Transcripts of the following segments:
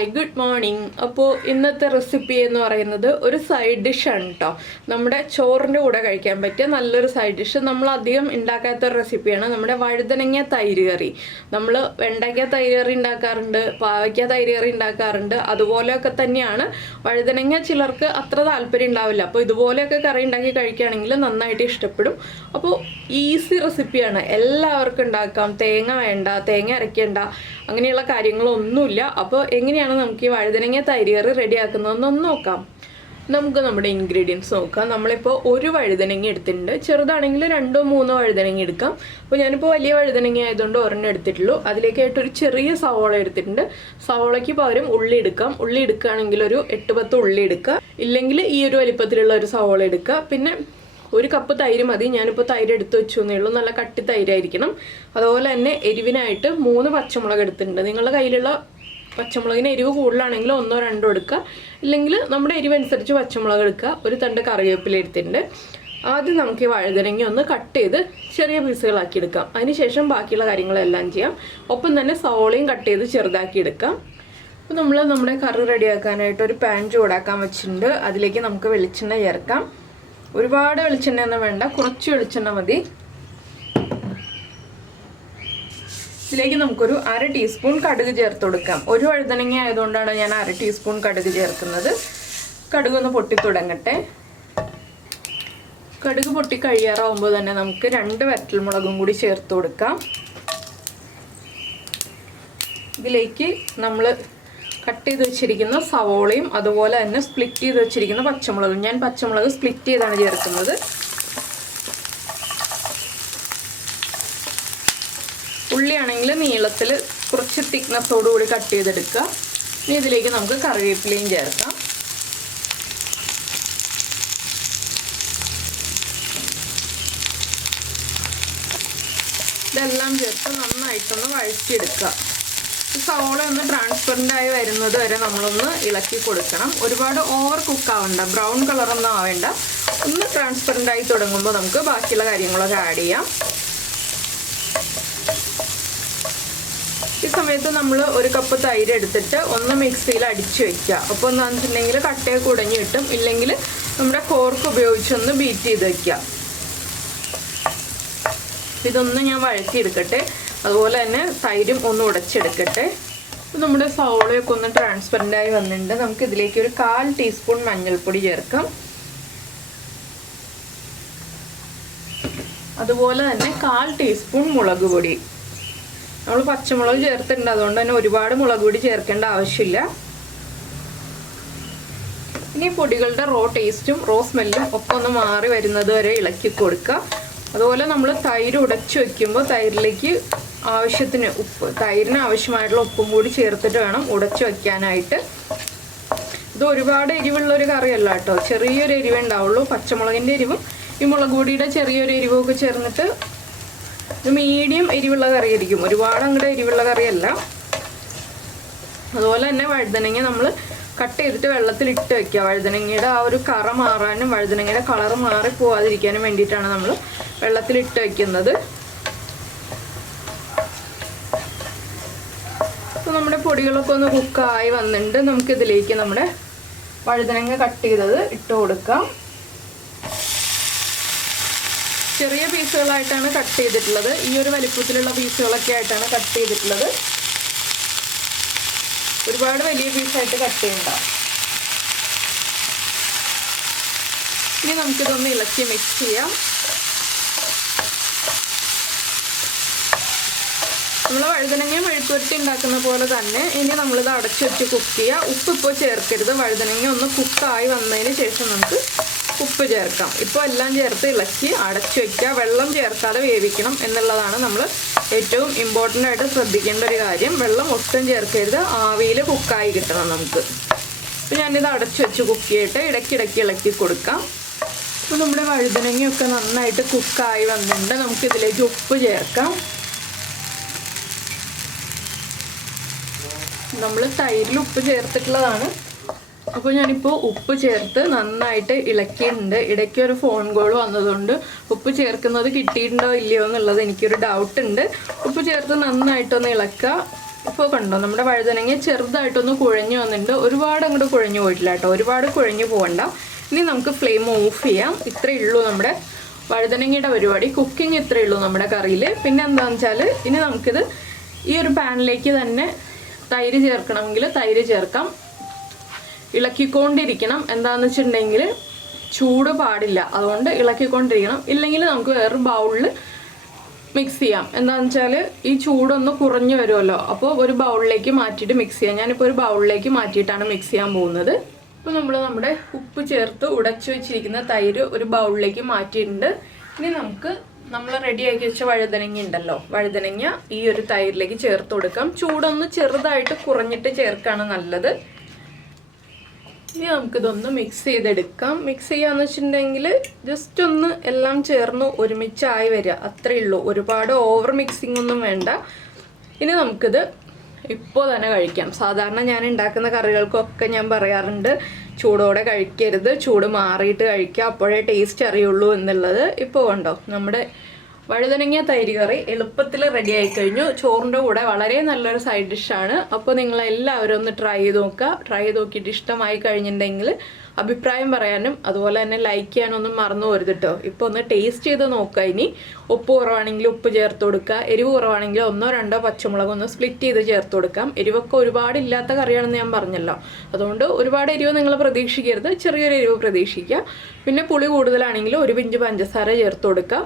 Hi good morning. അപ്പോൾ ഇന്നത്തെ recipe എന്ന് പറയുന്നത് ഒരു സൈഡ് ഡിഷാണ് കേട്ടോ. നമ്മുടെ ചോറിൻ്റെ കൂടെ കഴിക്കാൻ പറ്റിയ നല്ലൊരു സൈഡ് ഡിഷ്. നമ്മൾ അധികം ഉണ്ടാക്കാത്തൊരു റെസിപ്പിയാണ് നമ്മുടെ വഴുതനങ്ങ തൈര് കറി. നമ്മൾ വെണ്ടയ്ക്ക തൈര് കറി ഉണ്ടാക്കാറുണ്ട്, പാവയ്ക്ക തൈര് കറി ഉണ്ടാക്കാറുണ്ട്. അതുപോലെയൊക്കെ തന്നെയാണ് വഴുതനങ്ങ. ചിലർക്ക് അത്ര താല്പര്യം ഉണ്ടാവില്ല. അപ്പോൾ ഇതുപോലെയൊക്കെ കറി ഉണ്ടാക്കി കഴിക്കുകയാണെങ്കിൽ നന്നായിട്ട് ഇഷ്ടപ്പെടും. അപ്പോൾ ഈസി റെസിപ്പിയാണ്, എല്ലാവർക്കും ഉണ്ടാക്കാം. തേങ്ങ വേണ്ട, തേങ്ങ അരയ്ക്കേണ്ട, അങ്ങനെയുള്ള കാര്യങ്ങളൊന്നുമില്ല. അപ്പോൾ എങ്ങനെയാണ് നമുക്ക് ഈ വഴുതനങ്ങ തൈര് കറി റെഡിയാക്കുന്നതെന്നൊന്ന് നോക്കാം. നമുക്ക് നമ്മുടെ ഇൻഗ്രീഡിയൻസ് നോക്കാം. നമ്മളിപ്പോൾ ഒരു വഴുതനങ്ങ എടുത്തിട്ടുണ്ട്. ചെറുതാണെങ്കിൽ 2-3 വഴുതനങ്ങ എടുക്കാം. അപ്പോൾ ഞാനിപ്പോൾ വലിയ വഴുതനങ്ങ ആയതുകൊണ്ട് ഒരെണ്ണം എടുത്തിട്ടുള്ളൂ. അതിലേക്കായിട്ടൊരു ചെറിയ സവോള എടുത്തിട്ടുണ്ട്. സവോളയ്ക്ക് പകരം ഉള്ളി എടുക്കാം. ഉള്ളി എടുക്കുകയാണെങ്കിൽ ഒരു 8-10 ഉള്ളി എടുക്കുക, ഇല്ലെങ്കിൽ ഈ ഒരു വലിപ്പത്തിലുള്ള ഒരു സവോള എടുക്കുക. പിന്നെ 1 കപ്പ് തൈര് മതി. ഞാനിപ്പോൾ തൈര് എടുത്ത് വെച്ചു എന്നേ ഉള്ളൂ. നല്ല കട്ടി തൈരായിരിക്കണം. അതുപോലെ തന്നെ എരിവിനായിട്ട് 3 പച്ചമുളക് എടുത്തിട്ടുണ്ട്. നിങ്ങളുടെ കയ്യിലുള്ള പച്ചമുളകിന് എരിവ് കൂടുതലാണെങ്കിൽ 1-2 എടുക്കുക, ഇല്ലെങ്കിൽ നമ്മുടെ എരിവനുസരിച്ച് പച്ചമുളക് എടുക്കുക. ഒരു തണ്ട് കറിവേപ്പില എടുത്തിട്ടുണ്ട്. ആദ്യം നമുക്ക് ഈ വഴുതനങ്ങ ഒന്ന് കട്ട് ചെയ്ത് ചെറിയ പീസുകളാക്കി എടുക്കാം. അതിനുശേഷം ബാക്കിയുള്ള കാര്യങ്ങളെല്ലാം ചെയ്യാം. ഒപ്പം തന്നെ സവോളയും കട്ട് ചെയ്ത് ചെറുതാക്കി എടുക്കാം. അപ്പോൾ നമ്മൾ നമ്മുടെ കറി റെഡിയാക്കാനായിട്ട് ഒരു പാൻ ചൂടാക്കാൻ വെച്ചിട്ടുണ്ട്. അതിലേക്ക് നമുക്ക് വെളിച്ചെണ്ണ ചേർക്കാം. ഒരുപാട് വെളിച്ചെണ്ണ ഒന്നും വേണ്ട, കുറച്ച് വെളിച്ചെണ്ണ മതി. ഇതിലേക്ക് നമുക്കൊരു 1/2 ടീസ്പൂൺ കടുക് ചേർത്ത് കൊടുക്കാം. ഒരു വഴുതനങ്ങ ആയതുകൊണ്ടാണ് ഞാൻ 1/2 ടീസ്പൂൺ കടുക് ചേർക്കുന്നത്. കടുക് ഒന്ന് പൊട്ടി തുടങ്ങട്ടെ. കടുക് പൊട്ടി കഴിയാറാവുമ്പോൾ തന്നെ നമുക്ക് 2 വറ്റൽമുളകും കൂടി ചേർത്ത് കൊടുക്കാം. ഇതിലേക്ക് നമ്മൾ കട്ട് ചെയ്ത് വെച്ചിരിക്കുന്ന സവോളയും അതുപോലെ തന്നെ സ്പ്ലിറ്റ് ചെയ്ത് വെച്ചിരിക്കുന്ന പച്ചമുളകും. ഞാൻ പച്ചമുളക് സ്പ്ലിറ്റ് ചെയ്താണ് ചേർക്കുന്നത്. ഉള്ളിയാണെങ്കിൽ നീളത്തിൽ കുറച്ച് തിക്നെസ്സോടുകൂടി കട്ട് ചെയ്തെടുക്കുക. ഇനി ഇതിലേക്ക് നമുക്ക് കറിവേപ്പിലയും ചേർക്കാം. ഇതെല്ലാം ചേർത്ത് നന്നായിട്ടൊന്ന് വഴറ്റിയെടുക്കുക. സവോള ഒന്ന് ട്രാൻസ്പെറൻ്റ് ആയി വരുന്നത് വരെ നമ്മളൊന്ന് ഇളക്കി കൊടുക്കണം. ഒരുപാട് ഓവർ കുക്ക് ആവണ്ട, ബ്രൗൺ കളറൊന്നും ആവേണ്ട. ഒന്ന് ട്രാൻസ്പെറൻ്റ് ആയി തുടങ്ങുമ്പോൾ നമുക്ക് ബാക്കിയുള്ള കാര്യങ്ങളൊക്കെ ആഡ് ചെയ്യാം. ഈ സമയത്ത് നമ്മൾ 1 കപ്പ് തൈര് എടുത്തിട്ട് ഒന്ന് മിക്സിയിൽ അടിച്ചു വയ്ക്കുക. അപ്പോൾ എന്താണെന്ന് വെച്ചിട്ടുണ്ടെങ്കിൽ കട്ടയൊക്കെ ഉടഞ്ഞ് കിട്ടും. ഇല്ലെങ്കിൽ നമ്മുടെ ഫോർക്ക് ഉപയോഗിച്ചൊന്ന് ബീറ്റ് ചെയ്ത് വയ്ക്കുക. ഇതൊന്ന് ഞാൻ വഴറ്റിയെടുക്കട്ടെ. അതുപോലെ തന്നെ തൈരും ഒന്ന് ഉടച്ചെടുക്കട്ടെ. അപ്പോൾ നമ്മുടെ സവോളയൊക്കെ ഒന്ന് ട്രാൻസ്പെറൻ്റ് ആയി വന്നിട്ടുണ്ട്. നമുക്ക് ഇതിലേക്ക് ഒരു 1/4 ടീസ്പൂൺ മഞ്ഞൾപ്പൊടി ചേർക്കാം. അതുപോലെ തന്നെ 1/4 ടീസ്പൂൺ മുളക് പൊടി. നമ്മൾ പച്ചമുളക് ചേർത്തിട്ടുണ്ട്, അതുകൊണ്ട് തന്നെ ഒരുപാട് മുളക് പൊടി ചേർക്കേണ്ട ആവശ്യമില്ല. ഇനി പൊടികളുടെ റോ ടേസ്റ്റും റോ സ്മെല്ലും ഒക്കെ ഒന്ന് മാറി വരുന്നത് വരെ ഇളക്കി കൊടുക്കുക. അതുപോലെ നമ്മൾ തൈര് ഉടച്ചു വയ്ക്കുമ്പോൾ തൈരിലേക്ക് ആവശ്യത്തിന് ഉപ്പ്, തൈരിന് ആവശ്യമായിട്ടുള്ള ഉപ്പും കൂടി ചേർത്തിട്ട് വേണം ഉടച്ചു വയ്ക്കാനായിട്ട്. ഇത് ഒരുപാട് എരിവുള്ളൊരു കറിയല്ല കേട്ടോ, ചെറിയൊരു എരിവേ ഉണ്ടാവുള്ളൂ. പച്ചമുളകിൻ്റെ എരിവും ഈ മുളക് പൊടിയുടെ ചെറിയൊരു എരിവും ഒക്കെ ചേർന്നിട്ട് ഇത് മീഡിയം എരിവുള്ള കറിയായിരിക്കും. ഒരുപാട് അങ്ങോട്ട് എരിവുള്ള കറിയല്ല. അതുപോലെ തന്നെ വഴുതനങ്ങ നമ്മൾ കട്ട് ചെയ്തിട്ട് വെള്ളത്തിലിട്ട് വയ്ക്കുക. വഴുതനങ്ങയുടെ ആ ഒരു കറ മാറാനും വഴുതനങ്ങയുടെ കളർ മാറി പോവാതിരിക്കാനും വേണ്ടിയിട്ടാണ് നമ്മൾ വെള്ളത്തിലിട്ട് വയ്ക്കുന്നത്. അപ്പോൾ നമ്മുടെ പൊടികളൊക്കെ ഒന്ന് കുക്കായി വന്നിട്ടുണ്ട്. നമുക്കിതിലേക്ക് നമ്മുടെ വഴുതനങ്ങ കട്ട് ചെയ്തത് ഇട്ട് കൊടുക്കാം. ചെറിയ പീസുകളായിട്ടാണ് കട്ട് ചെയ്തിട്ടുള്ളത്. ഈ ഒരു വലിപ്പത്തിലുള്ള പീസുകളൊക്കെ ആയിട്ടാണ് കട്ട് ചെയ്തിട്ടുള്ളത്. ഒരുപാട് വലിയ പീസായിട്ട് കട്ട് ചെയ്യണ്ട. ഇനി നമുക്കിതൊന്ന് ഇളക്കി മിക്സ് ചെയ്യാം. നമ്മൾ വഴുതനങ്ങ മെഴുക്കുവരട്ടി ഉണ്ടാക്കുന്ന പോലെ തന്നെ ഇനി നമ്മളിത് അടച്ചു വെച്ച് കുക്ക് ചെയ്യുക. ഉപ്പ് ഇപ്പോൾ ചേർക്കരുത്. വഴുതനങ്ങ ഒന്ന് കുക്കായി വന്നതിന് ശേഷം നമുക്ക് ഉപ്പ് ചേർക്കാം. ഇപ്പോൾ എല്ലാം ചേർത്ത് ഇളക്കി അടച്ചു വയ്ക്കുക. വെള്ളം ചേർക്കാതെ വേവിക്കണം എന്നുള്ളതാണ് നമ്മൾ ഏറ്റവും ഇമ്പോർട്ടൻ്റ് ആയിട്ട് ശ്രദ്ധിക്കേണ്ട ഒരു കാര്യം. വെള്ളം ഒട്ടും ചേർക്കരുത്. ആവിയിൽ കുക്കായി കിട്ടണം നമുക്ക്. അപ്പോൾ ഞാനിത് അടച്ചു വെച്ച് കുക്ക് ചെയ്തിട്ട് ഇടയ്ക്കിടയ്ക്ക് ഇളക്കി കൊടുക്കാം. അപ്പോൾ നമ്മുടെ വഴുതനങ്ങയൊക്കെ നന്നായിട്ട് കുക്കായി വന്നിട്ടുണ്ട്. നമുക്കിതിലേക്ക് ഉപ്പ് ചേർക്കാം. നമ്മൾ തൈരിൽ ഉപ്പ് ചേർത്തിട്ടുള്ളതാണ്. അപ്പോൾ ഞാനിപ്പോൾ ഉപ്പ് ചേർത്ത് നന്നായിട്ട് ഇളക്കിയിട്ടുണ്ട്. ഇടയ്ക്ക് ഒരു ഫോൺ കോൾ വന്നതുകൊണ്ട് ഉപ്പ് ചേർക്കുന്നത് കിട്ടിയിട്ടുണ്ടോ ഇല്ലയോ എന്നുള്ളത് എനിക്കൊരു ഡൗട്ട് ഉണ്ട്. ഉപ്പ് ചേർത്ത് നന്നായിട്ടൊന്ന് ഇളക്കുക. ഇപ്പോൾ കണ്ടോ നമ്മുടെ വഴുതനങ്ങ ചെറുതായിട്ടൊന്ന് കുഴഞ്ഞു വന്നിട്ടുണ്ട്. ഒരുപാട് അങ്ങോട്ട് കുഴഞ്ഞു പോയിട്ടില്ല കേട്ടോ, ഒരുപാട് കുഴഞ്ഞു പോകണ്ട. ഇനി നമുക്ക് ഫ്ലെയിം ഓഫ് ചെയ്യാം. ഇത്രയേ ഉള്ളൂ നമ്മുടെ വഴുതനങ്ങയുടെ പരിപാടി. കുക്കിംഗ് ഇത്രയേ ഉള്ളൂ നമ്മുടെ കറിയിൽ. പിന്നെ എന്താണെന്ന് വെച്ചാൽ ഇനി നമുക്കിത് ഈ ഒരു പാനിലേക്ക് തന്നെ തൈര് ചേർക്കണമെങ്കിൽ തൈര് ചേർക്കാം. ഇളക്കിക്കൊണ്ടിരിക്കണം. എന്താണെന്ന് വെച്ചിട്ടുണ്ടെങ്കിൽ ചൂട് പാടില്ല, അതുകൊണ്ട് ഇളക്കിക്കൊണ്ടിരിക്കണം. ഇല്ലെങ്കിൽ നമുക്ക് വേറൊരു ബൗളിൽ മിക്സ് ചെയ്യാം. എന്താണെന്ന് വെച്ചാൽ ഈ ചൂടൊന്ന് കുറഞ്ഞു വരുമല്ലോ, അപ്പോൾ ഒരു ബൗളിലേക്ക് മാറ്റിയിട്ട് മിക്സ് ചെയ്യാം. ഞാനിപ്പോൾ ഒരു ബൗളിലേക്ക് മാറ്റിയിട്ടാണ് മിക്സ് ചെയ്യാൻ പോകുന്നത്. ഇപ്പോൾ നമ്മൾ നമ്മുടെ ഉപ്പ് ചേർത്ത് ഉടച്ചു വെച്ചിരിക്കുന്ന തൈര് ഒരു ബൗളിലേക്ക് മാറ്റിയിട്ടുണ്ട്. ഇനി നമുക്ക് നമ്മൾ റെഡിയാക്കി വെച്ച വഴുതനങ്ങ ഉണ്ടല്ലോ, വഴുതനങ്ങ ഈ ഒരു തൈരിലേക്ക് ചേർത്ത് കൊടുക്കാം. ചൂടൊന്ന് ചെറുതായിട്ട് കുറഞ്ഞിട്ട് ചേർക്കാണ് നല്ലത്. ഇനി നമുക്കിതൊന്ന് മിക്സ് ചെയ്തെടുക്കാം. മിക്സ് ചെയ്യാന്ന് വെച്ചിട്ടുണ്ടെങ്കിൽ ജസ്റ്റ് ഒന്ന് എല്ലാം ചേർന്ന് ഒരുമിച്ചായി വരിക, അത്രയേ ഉള്ളൂ. ഒരുപാട് ഓവർ മിക്സിംഗ് ഒന്നും വേണ്ട. ഇനി നമുക്കിത് ഇപ്പോൾ തന്നെ കഴിക്കാം. സാധാരണ ഞാൻ ഉണ്ടാക്കുന്ന കറികൾക്കൊക്കെ ഞാൻ പറയാറുണ്ട് ചൂടോടെ കഴിക്കരുത്, ചൂട് മാറിയിട്ട് കഴിക്കുക, അപ്പോഴേ ടേസ്റ്റ് അറിയുള്ളൂ എന്നുള്ളത്. ഇപ്പോൾ കണ്ടോ നമ്മുടെ വഴുതനങ്ങ തൈര് കറി എളുപ്പത്തിൽ റെഡി ആയി കഴിഞ്ഞു. ചോറിൻ്റെ കൂടെ വളരെ നല്ലൊരു സൈഡ് ഡിഷാണ്. അപ്പോൾ നിങ്ങളെല്ലാവരും ഒന്ന് ട്രൈ ചെയ്ത് നോക്കുക. ട്രൈ ചെയ്ത് നോക്കിയിട്ട് ഇഷ്ടമായി കഴിഞ്ഞിട്ടുണ്ടെങ്കിൽ അഭിപ്രായം പറയാനും അതുപോലെ തന്നെ ലൈക്ക് ചെയ്യാനൊന്നും മറന്നു പോരുത് കേട്ടോ. ഇപ്പോൾ ഒന്ന് ടേസ്റ്റ് ചെയ്ത് നോക്കുക. ഇനി ഉപ്പ് കുറവാണെങ്കിൽ ഉപ്പ് ചേർത്ത് കൊടുക്കുക. എരിവ് കുറവാണെങ്കിൽ 1-2 പച്ചമുളക് ഒന്ന് സ്പ്ലിറ്റ് ചെയ്ത് ചേർത്ത് കൊടുക്കാം. എരിവൊക്കെ ഒരുപാടില്ലാത്ത കറിയാണെന്ന് ഞാൻ പറഞ്ഞല്ലോ, അതുകൊണ്ട് ഒരുപാട് എരിവ് നിങ്ങൾ പ്രതീക്ഷിക്കരുത്, ചെറിയൊരു എരിവ് പ്രതീക്ഷിക്കുക. പിന്നെ പുളി കൂടുതലാണെങ്കിൽ 1 പിഞ്ച് പഞ്ചസാര ചേർത്ത് കൊടുക്കുക.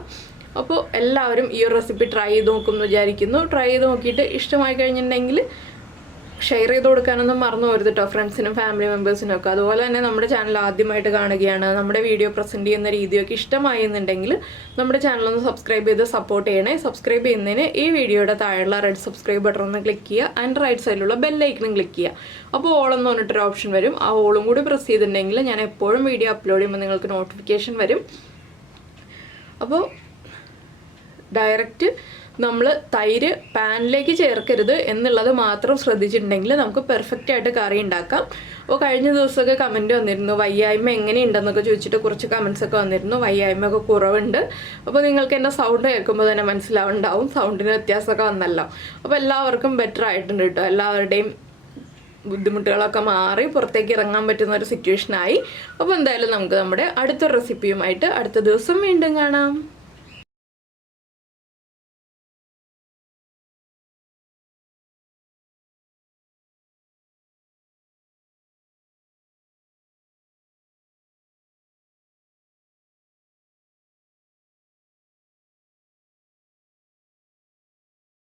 അപ്പോൾ എല്ലാവരും ഈ ഒരു റെസിപ്പി ട്രൈ ചെയ്ത് നോക്കുമെന്ന് വിചാരിക്കുന്നു. ട്രൈ ചെയ്ത് നോക്കിയിട്ട് ഇഷ്ടമായി കഴിഞ്ഞിട്ടുണ്ടെങ്കിൽ ഷെയർ ചെയ്ത് കൊടുക്കാനൊന്നും മറന്നു പോരുത് കേട്ടോ, ഫ്രണ്ട്സിനും ഫാമിലി മെമ്പേഴ്സിനും ഒക്കെ. അതുപോലെ തന്നെ നമ്മുടെ ചാനൽ ആദ്യമായിട്ട് കാണുകയാണ്, നമ്മുടെ വീഡിയോ പ്രസൻറ്റ് ചെയ്യുന്ന രീതിയൊക്കെ ഇഷ്ടമായി എന്നുണ്ടെങ്കിൽ നമ്മുടെ ചാനലൊന്ന് സബ്സ്ക്രൈബ് ചെയ്ത് സപ്പോർട്ട് ചെയ്യണേ. സബ്സ്ക്രൈബ് ചെയ്യുന്നതിന് ഈ വീഡിയോയുടെ താഴെയുള്ള റെഡ് സബ്സ്ക്രൈബ് ബട്ടൺ ഒന്ന് ക്ലിക്ക് ചെയ്യുക. ആൻഡ് റൈറ്റ് സൈഡിലുള്ള ബെല്ലൈക്കണും ക്ലിക്ക് ചെയ്യുക. അപ്പോൾ ഓളെന്ന് പറഞ്ഞിട്ടൊരു ഓപ്ഷൻ വരും. ആ ഓളും കൂടി പ്രസ് ചെയ്തിട്ടുണ്ടെങ്കിൽ ഞാൻ എപ്പോഴും വീഡിയോ അപ്ലോഡ് ചെയ്യുമ്പോൾ നിങ്ങൾക്ക് നോട്ടിഫിക്കേഷൻ വരും. അപ്പോൾ ഡയറക്റ്റ് നമ്മൾ തൈര് പാനിലേക്ക് ചേർക്കരുത് എന്നുള്ളത് മാത്രം ശ്രദ്ധിച്ചിട്ടുണ്ടെങ്കിൽ നമുക്ക് പെർഫെക്റ്റ് ആയിട്ട് കറി ഉണ്ടാക്കാം. അപ്പോൾ കഴിഞ്ഞ ദിവസമൊക്കെ കമൻറ്റ് വന്നിരുന്നു വയ്യായ്മ എങ്ങനെയുണ്ടെന്നൊക്കെ ചോദിച്ചിട്ട് കുറച്ച് കമൻസൊക്കെ വന്നിരുന്നു. വയ്യായ്മയൊക്കെ കുറവുണ്ട്. അപ്പോൾ നിങ്ങൾക്ക് എൻ്റെ സൗണ്ട് കേൾക്കുമ്പോൾ തന്നെ മനസ്സിലാവുണ്ടാവും സൗണ്ടിന് വ്യത്യാസമൊക്കെ വന്നല്ലോ. അപ്പോൾ എല്ലാവർക്കും ബെറ്റർ ആയിട്ടുണ്ട് കേട്ടോ. എല്ലാവരുടെയും ബുദ്ധിമുട്ടുകളൊക്കെ മാറി പുറത്തേക്ക് ഇറങ്ങാൻ പറ്റുന്ന ഒരു സിറ്റുവേഷനായി. അപ്പോൾ എന്തായാലും നമുക്ക് നമ്മുടെ അടുത്ത റെസിപ്പിയുമായിട്ട് അടുത്ത ദിവസം വീണ്ടും കാണാം.